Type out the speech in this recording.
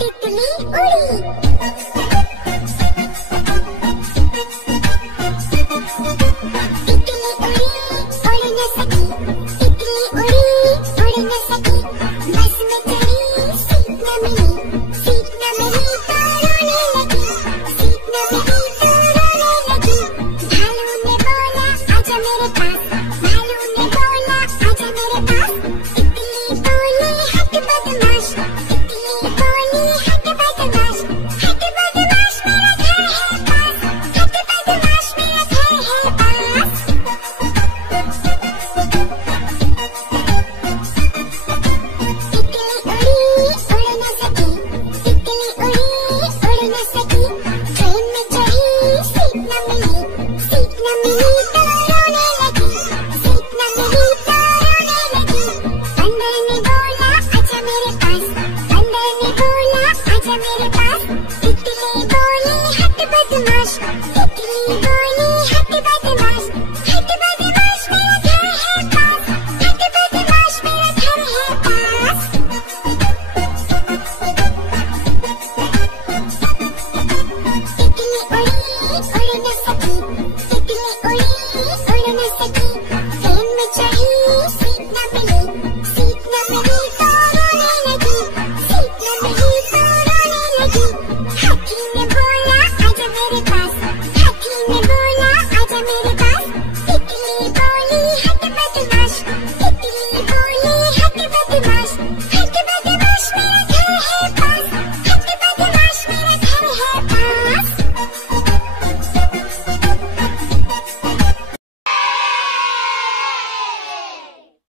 तितली उड़ी, तितली उड़ी उड़ न सकी, तितली उड़ी उड़ न सकी। बस में चढ़ी सीट न मिली, सीट न मिली तो रोने लगी, सीट न मिली तो रोने लगी। भालू ने बोला आजा मेरे पास,